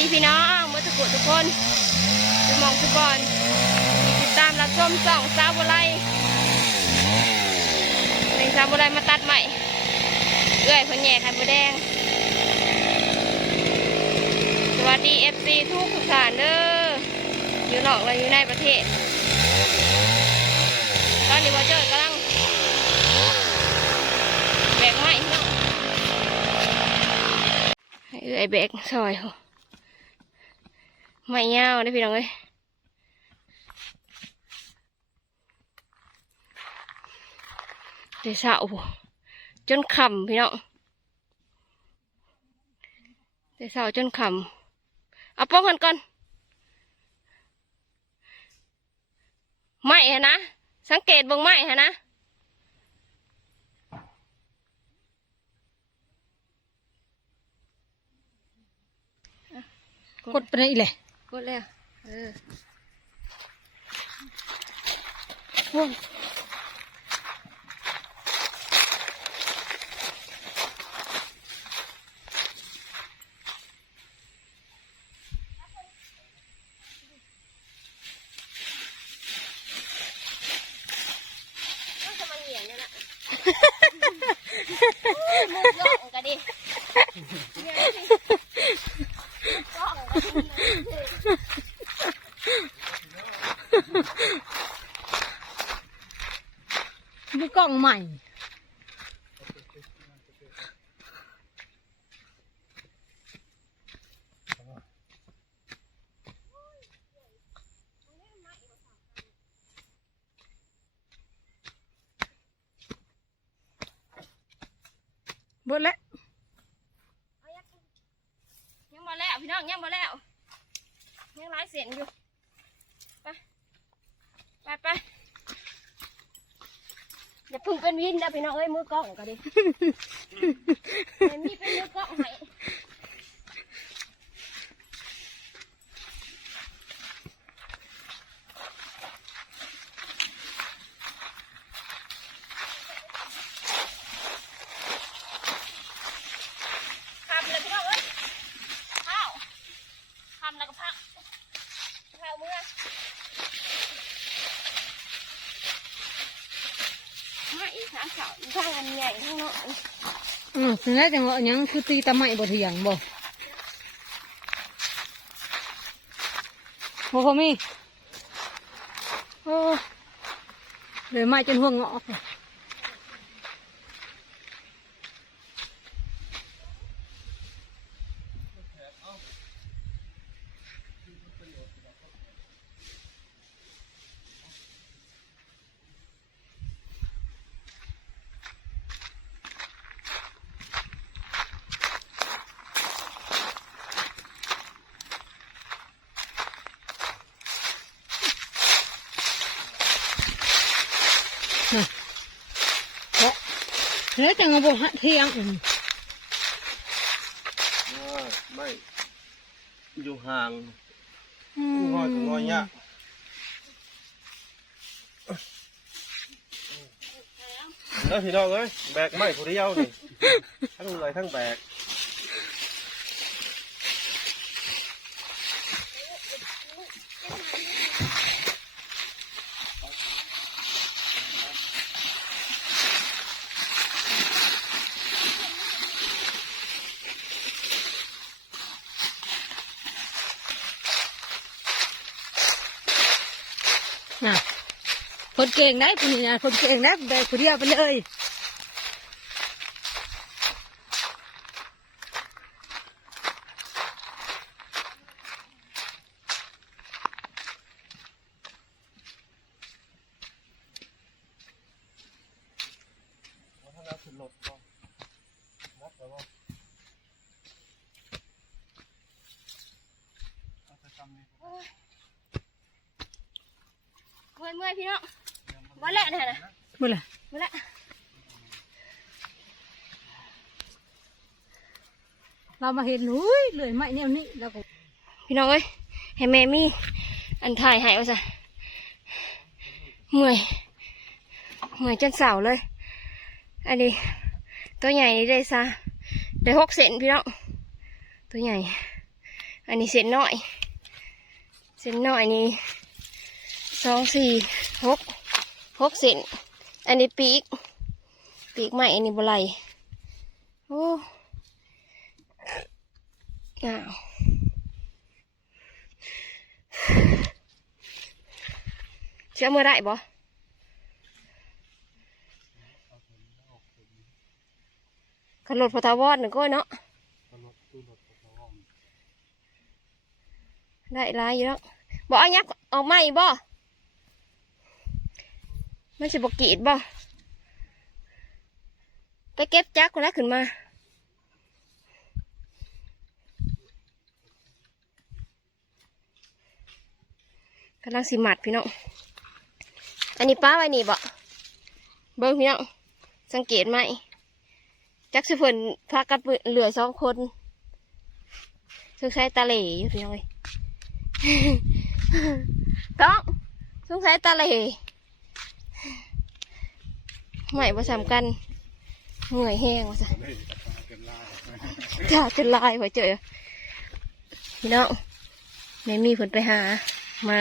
ดีพี่น้องเมื่อทุกคนทุกคนทุกมองทุกบอลที่ติดตามรับชมสองสาวบัวไลในสาวบัวไลมาตัดใหม่เอื้อยคนแย่ไข่บัวแดง สวัสดีเอฟซีทุกทุกท่านเด้ออยู่นอกและอยู่ในประเทศตอนนี้ว่าเจอกำลังแบกไม้พี่น้องให้เอื้อยแบกซอยเขา ไม่ยาวได้อพี่น้องเอ้ยเดี๋ยวเสาร์จนคำพี่น้องเดี๋ยวเสาร์จนคำเอาป้องกันก่อนไม่ฮะนะ สังเกตเบงไม้ฮะนะกดไปได้อีแหละ กดเลยเออโอ้ยต้องจะมาเหยียนเนี่ยนะมุกย่องกันดิเนี่ยสิย่องกันดิ มีกล้องใหม่เบิดแล้วยังมาแล้วพี่น้องยังมาแล้วยังไล่เสียนอยู่ ไป ไปไป อย่าเพึ่งเป็นวินนะพี่น้องเอ้ยมือกล้องกันดิ เดี๋ยวมีเป็นมือกล้องให้ทำเลยพี่น้องเอ้ยข้าวทำแล้วก็พักข้าวเมื่อ ไม่อีกสามสาวข้างอันใหญ่ข้างนอกอืมถึงได้จังว่าอันยังคือตีตะไม้บ่เถียงบ่โอ้โหมีโอ้เลยไม้จนหัวงอกเลย แล้วจังว่าบ่เที่ยงอืมว่าไม่อยู่ห่างอืผู้น้อยกับน้อยยะแล้วพี่น้องเอ้ยแบกไม้ผู้เดียวนี่ทั้งเลยทั้งแบก น่ะ คนเก่งได้คนนี้นะคนเก่งนะได้คนเดียวไปเลยวันรถก็นับแล้วว่าเอาไปทำนี่เมื่อยเมื่อยพี่น้อง มาแล้วเนี่ยนะเมื่อไหร่มาแล้วเรามาเห็นอุ้ยเลยไม้แนวนี้แล้วก็พี่น้องเอ้ยให้แม่มีอันถ่ายให้เอาซะเมื่อยเมื่อยจนเสาเลย อันนี้ ตัวใหญ่นี่ได้ซะได้หกเซนพี่น้องตัวใหญ่ อันนี้เส้นน้อยเส้นน้อยนี่สองสี่หก หกเส้นอันนี้ปีก ปีกใหม่อันนี้บไหลโอ้อ้าวเชื่อมือได้บ่ขันรถพอทาวอดหนึ่งก้อยเนาะได้หลายอยู่แล้วบอกอันยักออกมาอีก บ่มันจะบอกกรีดบ่ไปเก็บจักคนแรกขึ้นมากำลังสิหมัดพี่น้อง อันนี้ป้าไว้นี่บ่เบิ้งพี่น้อง สังเกตไหม จักสิเพิ่นพากันเหลือสองคนซึ่งใช้ตาเหล่อยู่พี่น้องเลยต้องสงสัยตาเหล่ ไม่ประสามกันเหนื่อยแห้งว่าซะจ้าจนลายไว้เจอพี่น้องไม่มีผลไปหา มา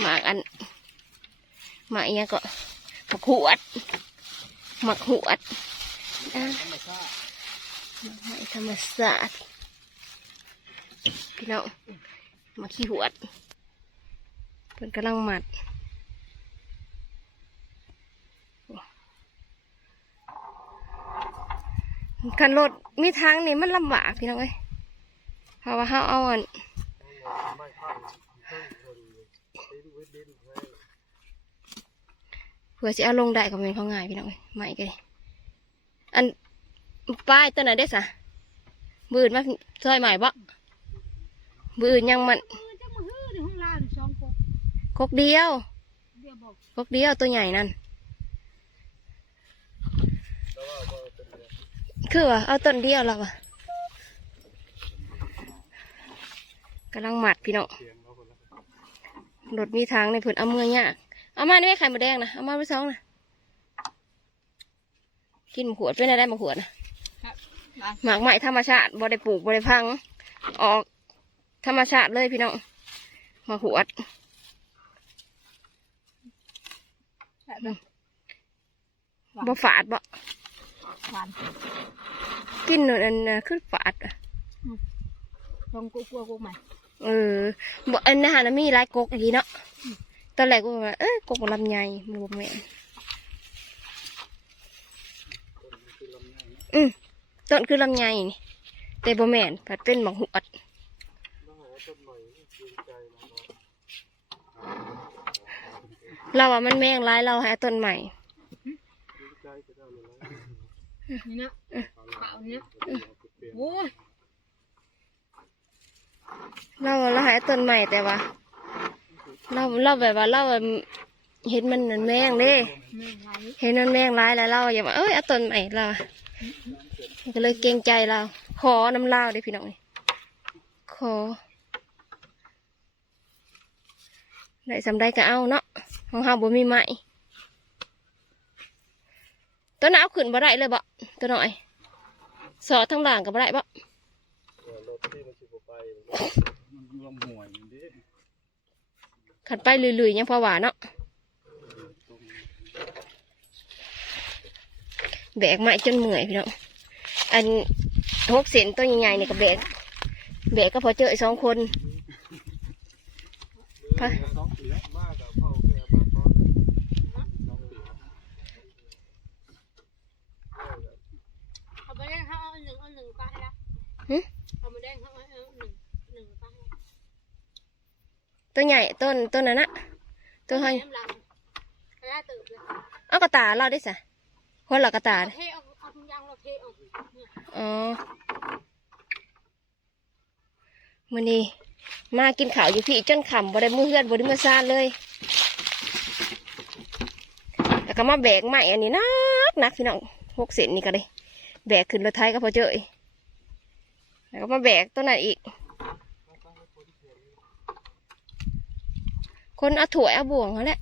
หมากอันหมากเอียงก็หมักหวดหมักหวดอะหมักไม้ธรรมศาสตร์พี่น้องมาขี้หวดเพิ่นกำลังหมัด คันรถมีทางนี่มันลำบากพี่น้องเอ้ยเพราะว่าเขาเอาอันเผื่อจะเอาลงได้ก็เป็นเขาง่ายพี่น้องเอ้ยไม่ก็ได้อันป้ายตัวไหนได้สะบืนมาซอยใหม่บ่บืนยังมันมันจะมาฮื้อในห้องลาวนี่สองกกเดียวเดี๋ยวบอกกกเดียวตัวใหญ่นั่น คือว่าเอาต้นเดียวแล้ววะกำลังหมัดพี่น้องรถมีทางในเพิ่นเอาเมื่อยากเอามานี่ไม่ไข่หมดแดงนะเอามาไปสองนะกินหมกขวดเป็นอะไรหมกขวดนะหมากใหม่ธรรมชาติบ่ได้ปลูกบ่ได้พัง ออกธรรมชาติเลยพี่น้องหมากขวดแบบนั้นบ่ฝาดบ่ หวานกินหนูอันน่ะคือฝาดอะลองกลัวกลัวใหม่เออบ่อันนั้นนะมีหลายกกอีเนาะตอนแรกกูว่าเอ้ยกกลำไยมันบ่แม่นอืมต้นคือลำไยนี่แต่บ่แม่นผัดเป็นหมอกหวดเราว่ามันแมงร้ายเราให้เอาต้นใหม่ นี่นะเปล่าเนี้ยโอ้ยเราเราให้เอาต้นใหม่แต่ว่าเราเราแบบว่าเราเห็นมันนั่นแมงเด้แม่ไหลเห็นมันแมงร้ายแล้วเราอย่ามาเอ้ยเอาต้นใหม่เราอะก็เลยเกรงใจเราขอน้ำเล่าวเด้พี่น้องนี่ขอได้สำได้ก็เอาเนาะของเฮาบ่มีไม้ ตัวหนาวขึ้นบ่ได้เลยบ่ตัวหน่อยสอทั้งหลังก็บ่ได้บ่รถที่มันสิบไปลื่ยอย่างนี้ขันไปลุยๆยังพอหวานเนาะแบกไม้จนเมื่อยพี่น้องอันหกเซนตัวใหญ่ๆเนี่ยก็แบกแบกก็พอเจอสองคนพะ สองปีแล้วมากกับพ่อแก่มากก่อนสองปี เอาไปแดงเขาเอาหนึ่งเอาหนึ่งไปให้ละ หึ เอามาแดงเขาเอาหนึ่งหนึ่งปให้ตัวใหญ่ต้นต้นนั้นนะตัวให้น้ำลังให้ได้ตื่นเลยเอากระตาเราได้สะคนละกกระตาเอาเด้เทเอาเอาทุงยางเราเทออกอ๋อมันนี่มากินข้าวอยู่พี่จนขำบ่ได้มือเฮือนบ่ได้มือซานเลย แล้วก็มาแบกไม้อันนี้นักนักพี่น้องหกเซนนี่ก็เลยแบกขึ้นรถไทยก็พอเจอ แล้วก็มาแบกต้นนั้นอีก คนเอาถั่วเอาบ่วงเขาแหละ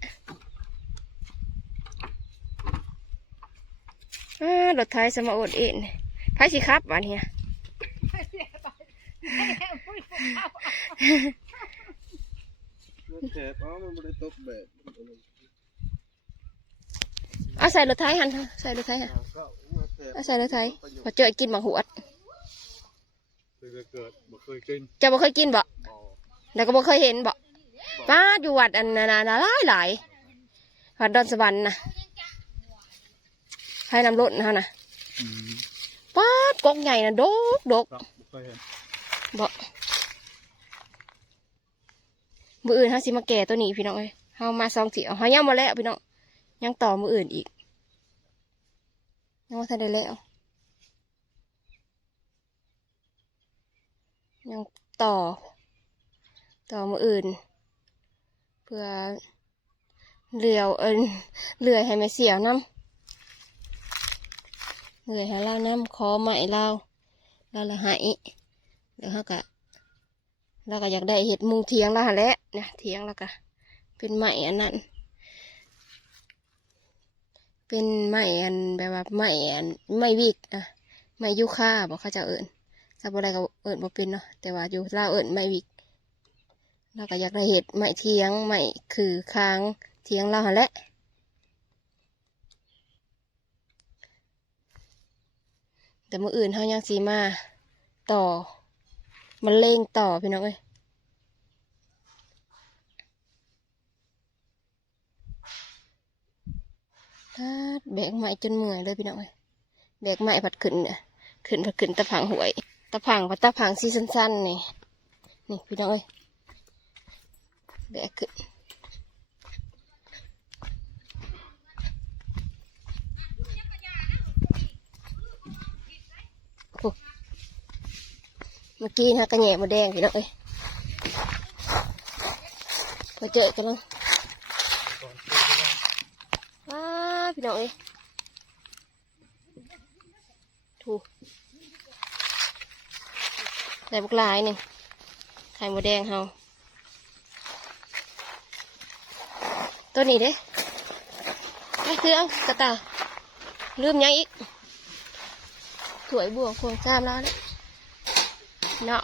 รถไทยสมาอดเอ็นไพ่สิครับวันนี้มันแฉบอ๋อมันไม่ได้ตกแบบเอาใส่รถไถหันเถอะใส่รถไถหันก็มาแฉบเอาใส่รถไถพอเจอกินมากหัวด เคยเกิดบ่เคยกินเจะบ่เคยกินบ่บ่แล้วก็บ่เคยเห็นบ่ป้าดอยู่วัดอันนานานาหลายหลายวัดดอนสวรรค์นะให้นำรถนะฮะนะอืมป้าดกกใหญ่นะโดกโดกครับบ่เคยเห็นบ่มืออื่นเฮาสิมาแก่ตัวนี้พี่น้องเอ้ยเฮามาซองสิเอาเฮายังบ่แล้วพี่น้องยังต่อมืออื่นอีกยังว่าทันได้แล้ว ยังต่อ ต่อมืออื่น เพื่อเลียวเอินเลื่อยให้ไม่เสียวน้ำเลื่อยให้เราน้ำคอใหม่เราเราละหายแล้วเขาก็เราก็อยากได้เห็ดมุงเทียงแล้วนแหละเนี่ยเทียงแล้วก็เป็นไม้อันนั้นเป็นไม้อันแบบว่าไม้อันไม้วิกนะไม้ยูคาบอกเขาเจะเอิญ ถ้าบ่ได้ก็เอิญบ่เป็นเนาะแต่ว่าอยู่ลาวเอิญไม้วิกเราก็อยากได้เห็ดไม้เทียงไม้คือค้างเทียงเราหั่นแหละแต่เมื่ออื่นเขายังสีมาต่อ มันเล่งต่อพี่น้องเอ้ยแบกไม้จนเมื่อยเลยพี่น้องเอ้ยแบกไม้ผัดขึ้นเนี่ยขึ้นผัดขึ้นตะพังหวย ตะพังผัตะพังซีสั้นๆนี่นี่พี่น้องเอ้ยแบกขึ้นโอ้เมื่อกี้นะกระแห่หมดแดงพี่น้องเอ้ยพอเจอกันแล้วว้าพี่น้องเอ้ยถูก ได้บุกลายหนึ่งไข่หมดแดงเฮาตัวนี้เด้ไอ้คือเอากระตาลืมยังอีกถวยบวงพวงจามแล้วเนี่ยเนาะ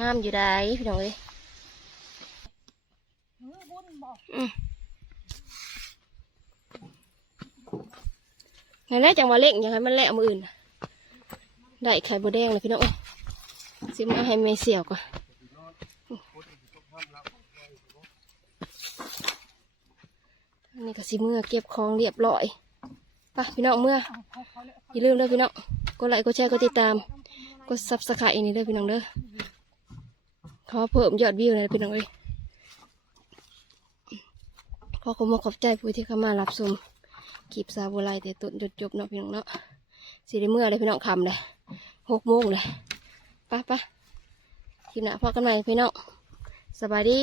งามอยู่ได้พี่น้องเอ้ยอืมงั้นแรกจังว่าเล็กอย่างไรมันแหละมืออื่นน่ะ ได้ไข่บัวแดงเลยพี่น้องเอ้ยสิมาเอาให้แม่เสี่ยวก่อนอันนี้ก็สิเมื่อเก็บของเรียบร้อยไปพี่น้องเมื่ออย่าลืมเด้อพี่น้องกดไลค์กดแชร์กดติดตามกดซับสไครต์นี่เด้อพี่น้องเด้อขอเพิ่มยอดวิวหน่อยพี่น้องเอ้ยขอขอบคุณขอบใจผู้ที่เข้ามารับชมคลิปซาบูไลแต่ต้นจนจบเนาะพี่น้องเนาะสิได้เมื่อเลยพี่น้องคำเลย หกโมงเลยไปไปะทีหน้าพอกันใหม่พี่น้องสบายดี